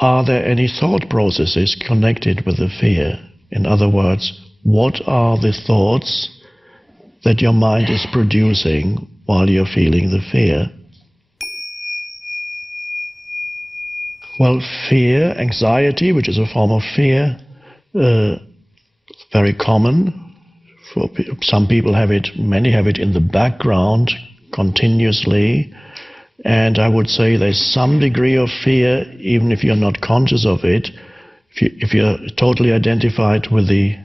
are there any thought processes connected with the fear? In other words, what are the thoughts that your mind is producing while you're feeling the fear? Well, fear, anxiety, which is a form of fear, very common. Some people have it, many have it in the background continuously. And I would say there's some degree of fear, even if you're not conscious of it. If you're totally identified with the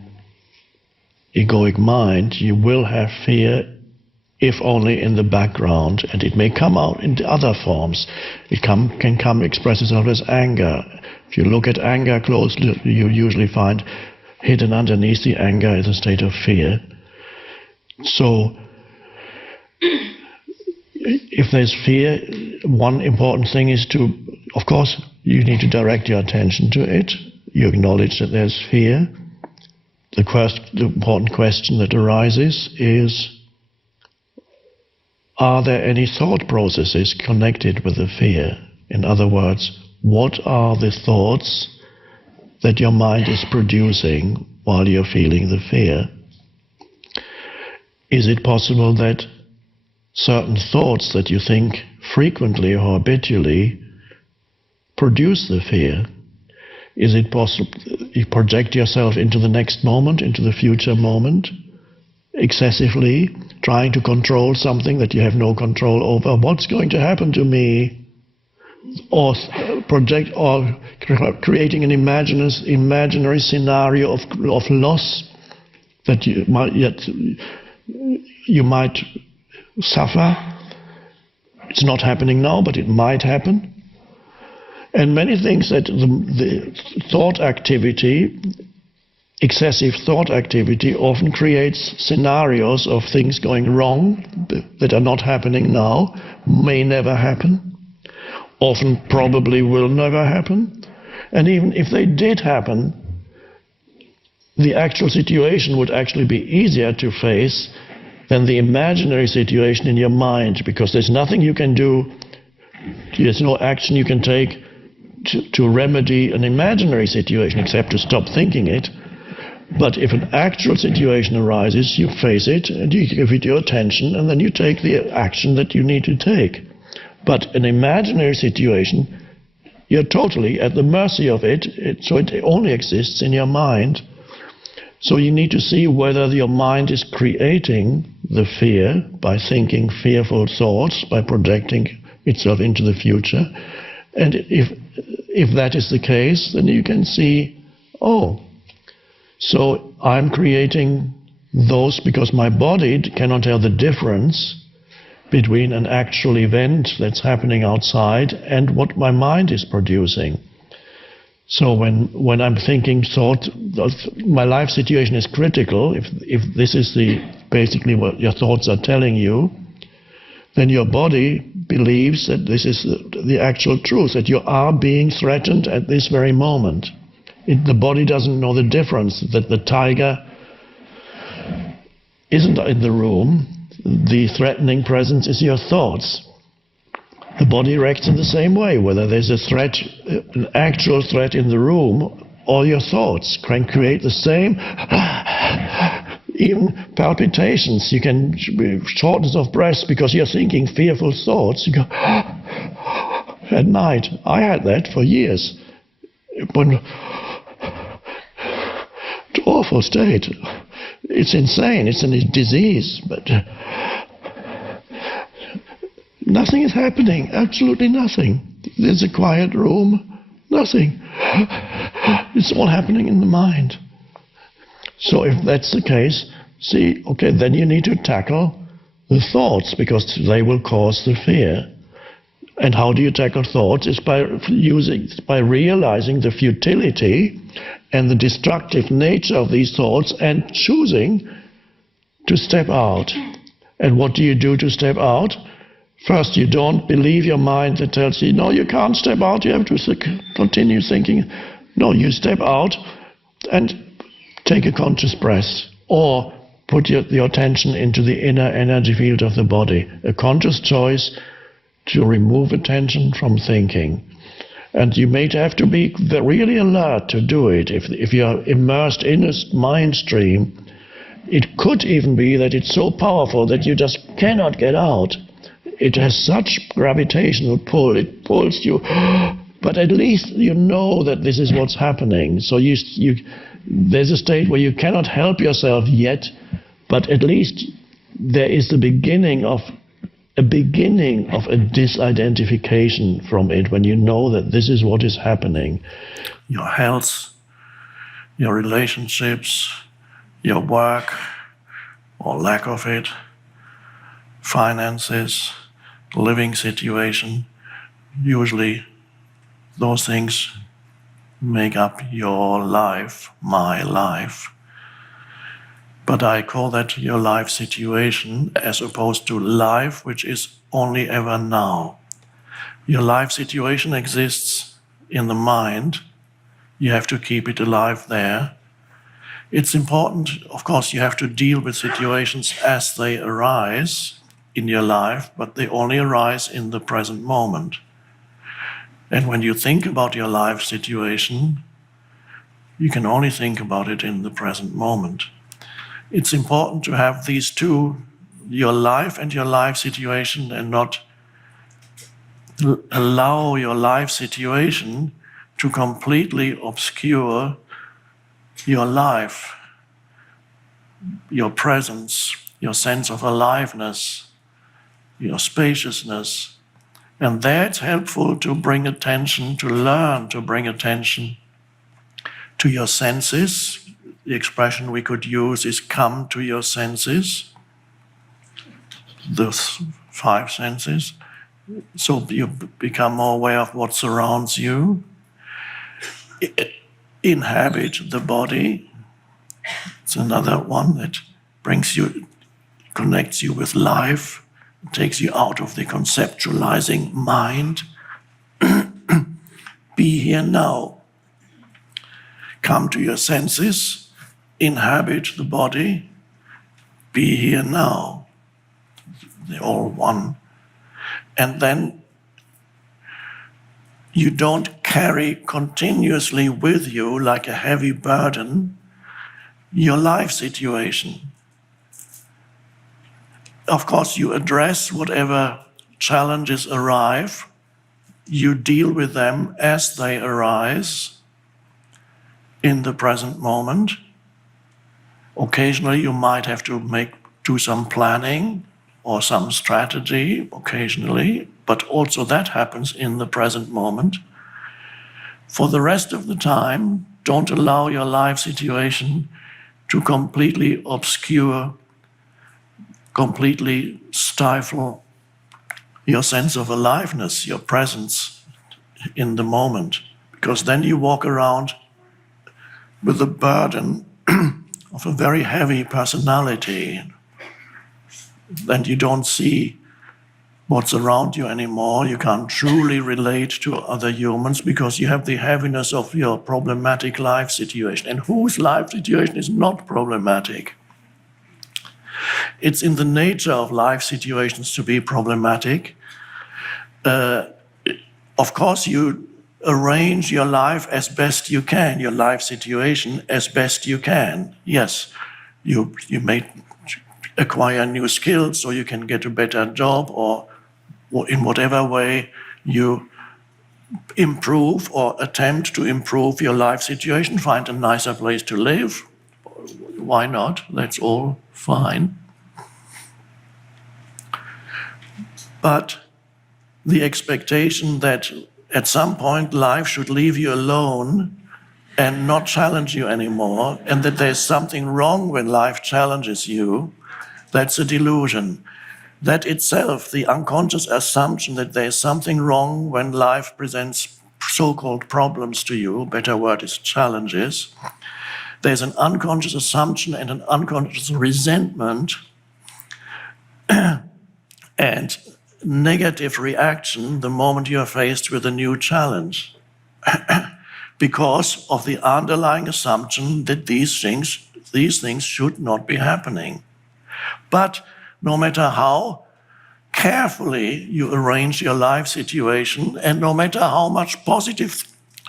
egoic mind, you will have fear, if only in the background, and it may come out in other forms. It can express itself as anger. If you look at anger closely, you usually find hidden underneath the anger is a state of fear. So, if there's fear, one important thing is to, of course, you need to direct your attention to it. You acknowledge that there's fear. The important question that arises is, are there any thought processes connected with the fear? In other words, what are the thoughts that your mind is producing while you're feeling the fear? Is it possible that certain thoughts that you think frequently or habitually produce the fear? Is it possible you project yourself into the next moment, into the future moment, excessively, trying to control something that you have no control over? What's going to happen to me? Or creating an imaginary scenario of loss that you might suffer. It's not happening now, but it might happen. And many things that the thought activity, excessive thought activity, often creates scenarios of things going wrong that are not happening now, may never happen, often probably will never happen. And even if they did happen, the actual situation would actually be easier to face than the imaginary situation in your mind, because there's nothing you can do, there's no action you can take to remedy an imaginary situation except to stop thinking it. But if an actual situation arises, you face it and you give it your attention, and then you take the action that you need to take. But an imaginary situation, you're totally at the mercy of it, so it only exists in your mind. So you need to see whether your mind is creating the fear by thinking fearful thoughts, by projecting itself into the future. And if that is the case, then you can see, oh, so I'm creating those because my body cannot tell the difference between an actual event that's happening outside and what my mind is producing. So when I'm thinking my life situation is critical, if this is basically what your thoughts are telling you, then your body believes that this is the actual truth, that you are being threatened at this very moment. The body doesn't know the difference, that the tiger isn't in the room. The threatening presence is your thoughts. The body reacts in the same way, whether there's a threat, an actual threat in the room, or your thoughts can create the same, even palpitations. You can shortness of breath because you're thinking fearful thoughts. You go at night. I had that for years. Awful state. It's insane. It's a disease, but nothing is happening. Absolutely nothing. There's a quiet room. Nothing. It's all happening in the mind. So if that's the case, see, okay, then you need to tackle the thoughts because they will cause the fear. And how do you tackle thoughts? It's by realizing the futility and the destructive nature of these thoughts and choosing to step out. And what do you do to step out? First, you don't believe your mind that tells you, no, you can't step out, you have to continue thinking. No, you step out and take a conscious breath, or put your attention into the inner energy field of the body. A conscious choice to remove attention from thinking. And you may have to be really alert to do it. If you're immersed in a mind stream, it could even be that it's so powerful that you just cannot get out. It has such gravitational pull, it pulls you, but at least you know that this is what's happening. So there's a state where you cannot help yourself yet, but at least there is the beginning of a disidentification from it, when you know that this is what is happening. Your health, your relationships, your work or lack of it, finances, living situation, usually those things make up your life, my life. But I call that your life situation, as opposed to life, which is only ever now. Your life situation exists in the mind. You have to keep it alive there. It's important, of course, you have to deal with situations as they arise in your life, but they only arise in the present moment. And when you think about your life situation, you can only think about it in the present moment. It's important to have these two, your life and your life situation, and not allow your life situation to completely obscure your life, your presence, your sense of aliveness, your spaciousness. And that's helpful to bring attention, to learn to bring attention to your senses. The expression we could use is come to your senses, the 5 senses. So you become more aware of what surrounds you. Inhabit the body. It's another one that brings you, connects you with life, takes you out of the conceptualizing mind. Be here now. Come to your senses, inhabit the body, be here now. They're all one. And then you don't carry continuously with you, like a heavy burden, your life situation. Of course, you address whatever challenges arrive, you deal with them as they arise in the present moment. Occasionally, you might have to do some planning or some strategy, occasionally, but also that happens in the present moment. For the rest of the time, don't allow your life situation to completely obscure, completely stifle your sense of aliveness, your presence in the moment, because then you walk around with the burden of a very heavy personality. Then you don't see what's around you anymore. You can't truly relate to other humans because you have the heaviness of your problematic life situation. And whose life situation is not problematic? It's in the nature of life situations to be problematic. Of course, you arrange your life as best you can, your life situation as best you can. Yes, you may acquire new skills so you can get a better job, or in whatever way you improve or attempt to improve your life situation, find a nicer place to live. Why not? That's all fine. But the expectation that at some point life should leave you alone and not challenge you anymore, and that there's something wrong when life challenges you, that's a delusion. That itself, the unconscious assumption that there's something wrong when life presents so-called problems to you, better word is challenges, there's an unconscious assumption and an unconscious resentment and negative reaction the moment you're faced with a new challenge because of the underlying assumption that these things should not be happening. But no matter how carefully you arrange your life situation, and no matter how much positive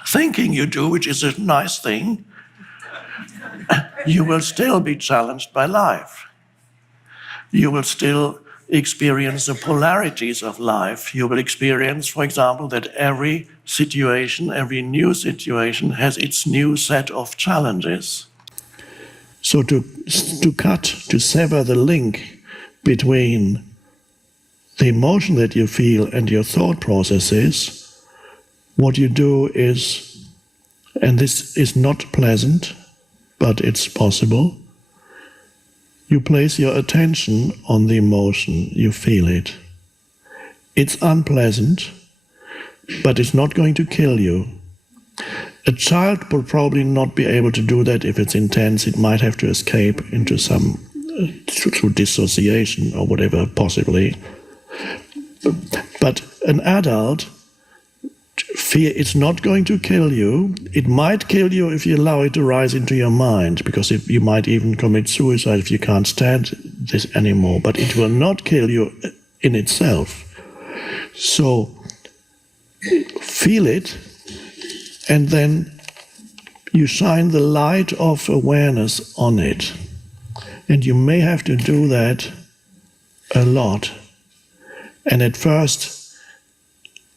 thinking you do, which is a nice thing, you will still be challenged by life. You will still experience the polarities of life. You will experience, for example, that every situation, every new situation has its new set of challenges. So to sever the link between the emotion that you feel and your thought processes, what you do is, and this is not pleasant, but it's possible, you place your attention on the emotion, you feel it. It's unpleasant, but it's not going to kill you. A child will probably not be able to do that if it's intense. It might have to escape into some, through dissociation or whatever, possibly. But an adult, fear, it's not going to kill you. It might kill you if you allow it to rise into your mind, because you might even commit suicide if you can't stand this anymore. But it will not kill you in itself. So feel it, and then you shine the light of awareness on it. And you may have to do that a lot. And at first,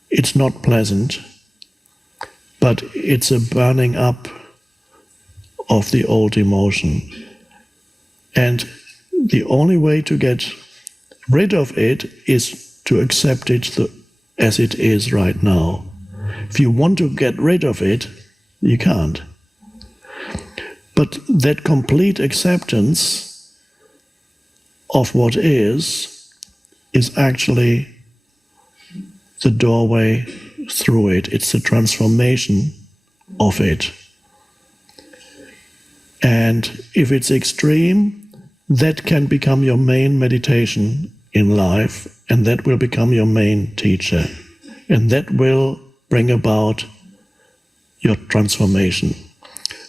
it's not pleasant, but it's a burning up of the old emotion. And the only way to get rid of it is to accept it as it is right now. If you want to get rid of it, you can't. But that complete acceptance of what is actually the doorway through it. It's the transformation of it. And if it's extreme, that can become your main meditation in life, and that will become your main teacher. And that will bring about your transformation.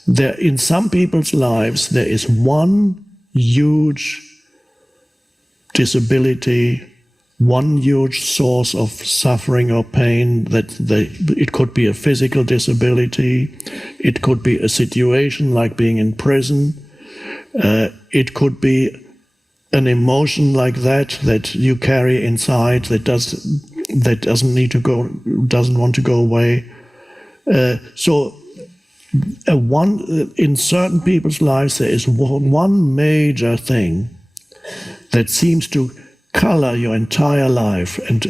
In some people's lives, there is one huge disability, one huge source of suffering or pain. It could be a physical disability, it could be a situation like being in prison, it could be an emotion like that you carry inside that doesn't want to go away. In certain people's lives, there is one major thing that seems to color your entire life and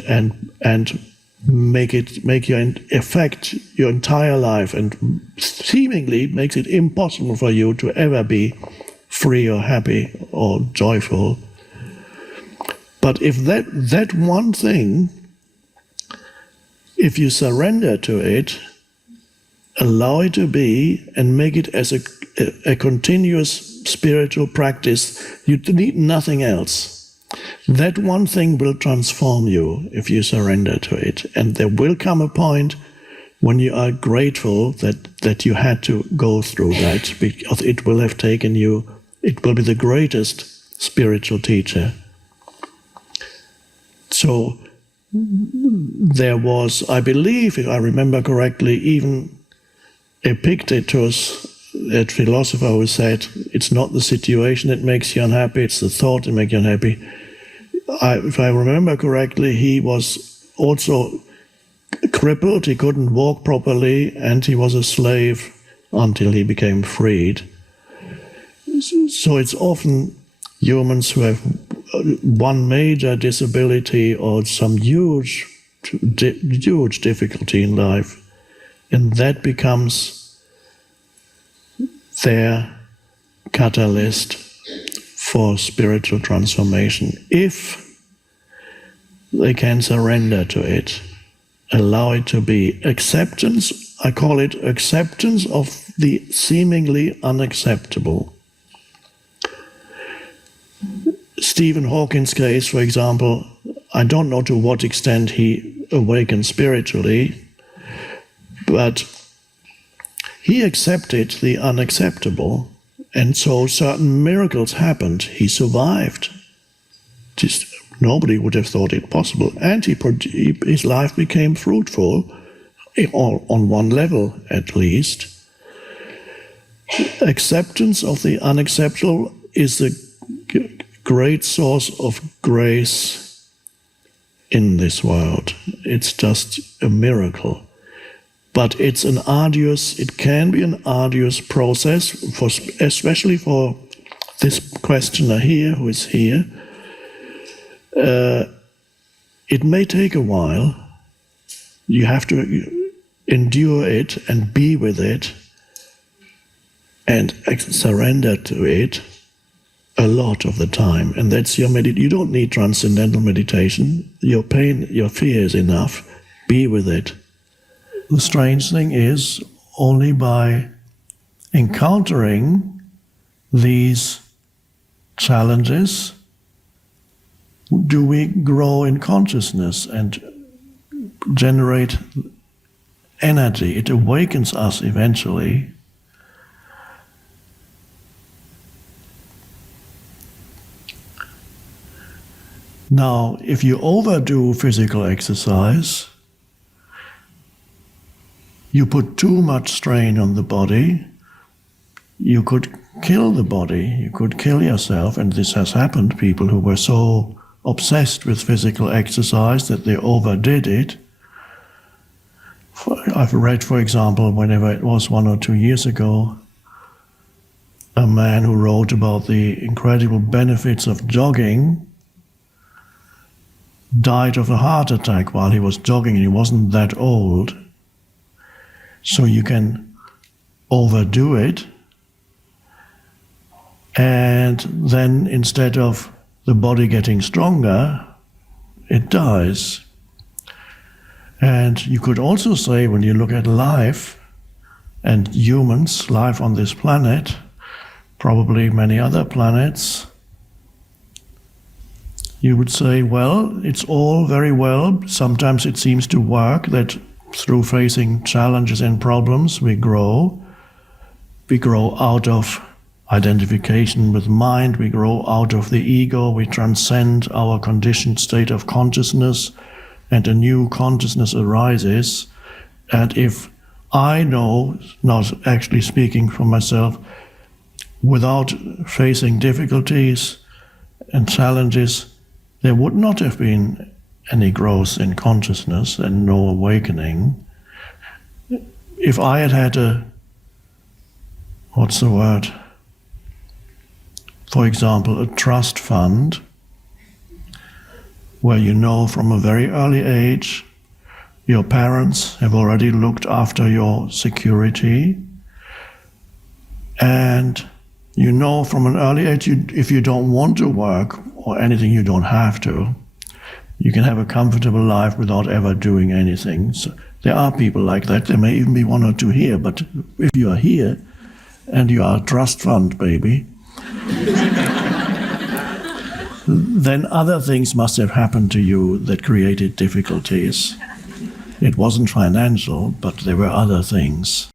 affect your entire life, and seemingly makes it impossible for you to ever be free or happy or joyful. But if that one thing, if you surrender to it, allow it to be, and make it as a continuous spiritual practice, you need nothing else. That one thing will transform you if you surrender to it. And there will come a point when you are grateful that you had to go through that, because it will have taken you, it will be the greatest spiritual teacher. So there was, I believe, if I remember correctly, even Epictetus, that philosopher, who said, it's not the situation that makes you unhappy, it's the thought that makes you unhappy. If I remember correctly, he was also crippled, he couldn't walk properly, and he was a slave until he became freed. So it's often humans who have one major disability or some huge difficulty in life, and that becomes their catalyst for spiritual transformation. If they can surrender to it, allow it to be. Acceptance, I call it acceptance of the seemingly unacceptable. Stephen Hawking's case, for example, I don't know to what extent he awakened spiritually, but he accepted the unacceptable, and so certain miracles happened. He survived. Just Nobody would have thought it possible. And his life became fruitful, on one level at least. Acceptance of the unacceptable is a great source of grace in this world. It's just a miracle. But it can be an arduous process, especially for this questioner here, who is here. It may take a while. You have to endure it and be with it and surrender to it a lot of the time. And that's your meditation. You don't need transcendental meditation. Your pain, your fear is enough. Be with it. The strange thing is, only by encountering these challenges do we grow in consciousness and generate energy. It awakens us eventually. Now, if you overdo physical exercise, you put too much strain on the body, you could kill the body, you could kill yourself, and this has happened. People who were so obsessed with physical exercise that they overdid it. I've read, for example, whenever it was 1 or 2 years ago, a man who wrote about the incredible benefits of jogging died of a heart attack while he was jogging, and he wasn't that old. So you can overdo it, and then instead of the body getting stronger, it dies. And you could also say, when you look at life and humans, life on this planet, probably many other planets, you would say, well, it's all very well. Sometimes it seems to work that through facing challenges and problems, we grow. We grow out of identification with mind, we grow out of the ego, we transcend our conditioned state of consciousness, and a new consciousness arises. And if I know, not actually speaking for myself, without facing difficulties and challenges, there would not have been any growth in consciousness and no awakening. If I had had for example, a trust fund, where you know from a very early age your parents have already looked after your security, and you know from an early age if you don't want to work or anything, you don't have to. You can have a comfortable life without ever doing anything. So there are people like that. There may even be 1 or 2 here, but if you are here and you are a trust fund baby, then other things must have happened to you that created difficulties. It wasn't financial, but there were other things.